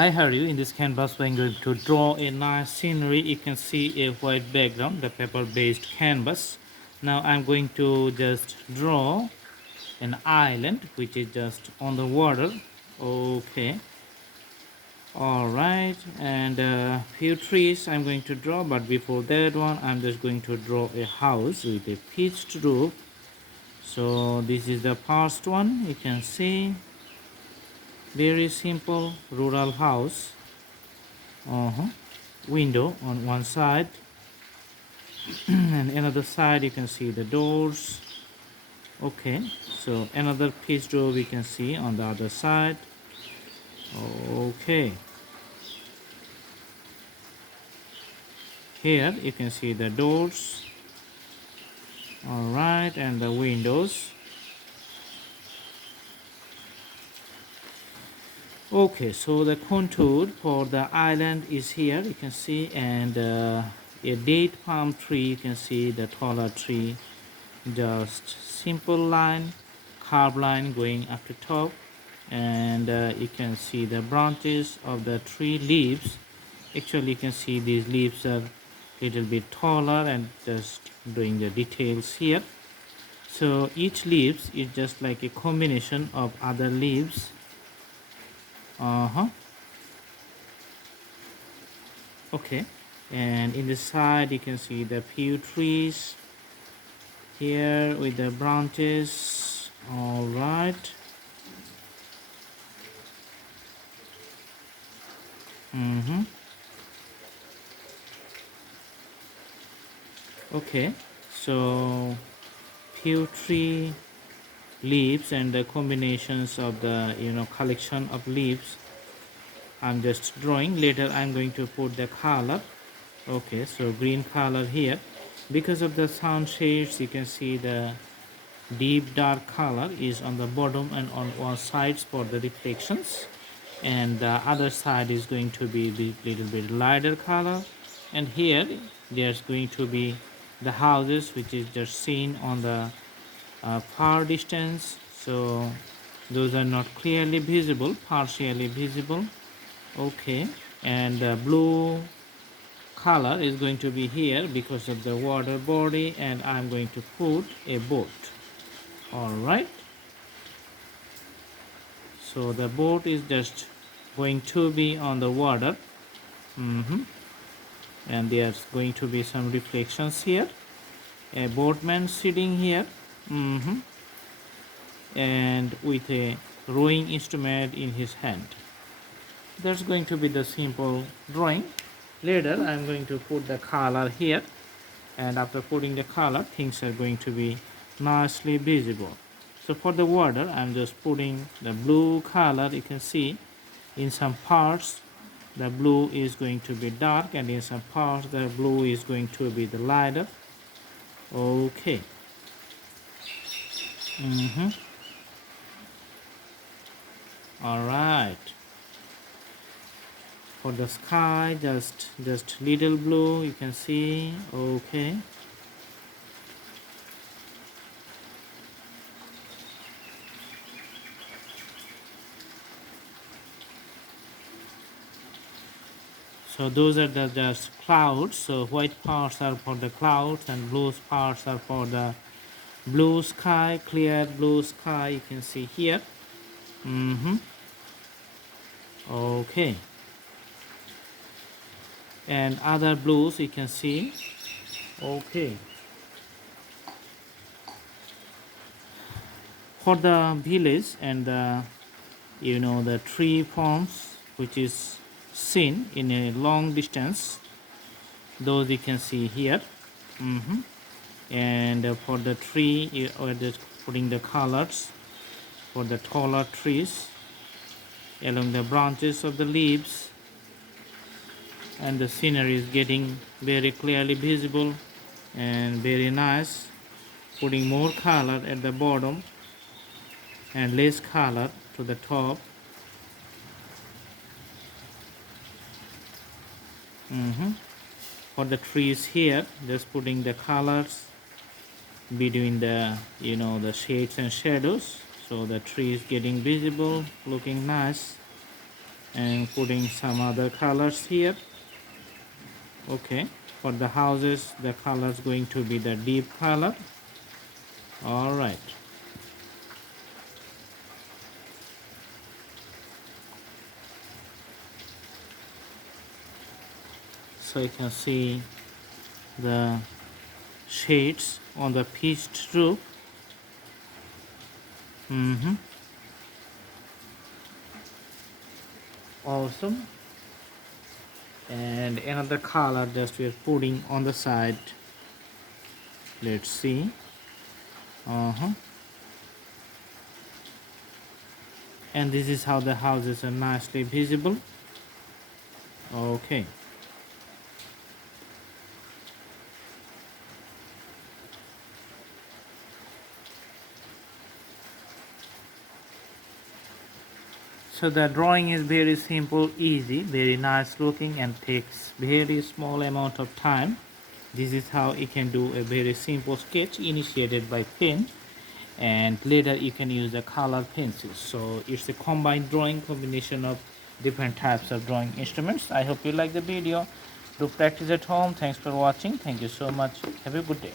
Hi, how are you? In this canvas, I'm going to draw a nice scenery. You can see a white background, the paper-based canvas. Now I'm going to just draw an island which is just on the water. Okay. All right, and a few trees I'm going to draw, but before that one, I'm just going to draw a house with a pitched roof. So this is the first one. You can see very simple rural house. Window on one side and another side you can see the doors. Okay, so another piece door we can see on the other side. Okay, here you can see the doors. All right, and the windows. Okay, so the contour for the island is here, you can see, and a date palm tree, you can see the taller tree, just simple line, curved line going up to top, and you can see the branches of the tree leaves. Actually, you can see these leaves are little bit taller and just doing the details here. So each leaves is just like a combination of other leaves. Okay, and in the side you can see the few trees here with the branches. All right. Okay, so few tree leaves and the combinations of the collection of leaves I'm just drawing. Later I'm going to put the color. Okay, so green color here. Because of the sound shades, you can see the deep dark color is on the bottom and on all sides for the reflections, and the other side is going to be a little bit lighter color, and here there's going to be the houses which is just seen on the far distance, so those are not clearly visible, partially visible. Okay, and the blue color is going to be here because of the water body, and I'm going to put a boat. All right, so the boat is just going to be on the water. And there's going to be some reflections here, a boatman sitting here, and with a rowing instrument in his hand. That's going to be the simple drawing. Later I'm going to put the color here, and after putting the color, things are going to be nicely visible. So for the water, I'm just putting the blue color. You can see in some parts the blue is going to be dark, and in some parts the blue is going to be the lighter. Okay. All right. For the sky, just little blue, you can see. Okay. So those are the just clouds. So white parts are for the clouds and blue parts are for the blue sky, clear blue sky. You can see here. Okay. And other blues you can see. Okay. For the village and the the tree forms which is seen in a long distance, those you can see here. And for the tree you are just putting the colors for the taller trees along the branches of the leaves, and the scenery is getting very clearly visible and very nice. Putting more color at the bottom and less color to the top. For the trees here, just putting the colors between the the shades and shadows, so the tree is getting visible, looking nice. and putting some other colors here. Okay, for the houses the color is going to be the deep color. All right, so you can see the shades on the pitched roof. Awesome. And another color just we are putting on the side. Let's see. And this is how the houses are nicely visible. Okay, so the drawing is very simple, easy, very nice looking, and takes very small amount of time. This is how you can do a very simple sketch initiated by pen, and later you can use the color pencils. So it's a combined drawing, combination of different types of drawing instruments. I hope you like the video. Do practice at home. Thanks for watching. Thank you so much. Have a good day.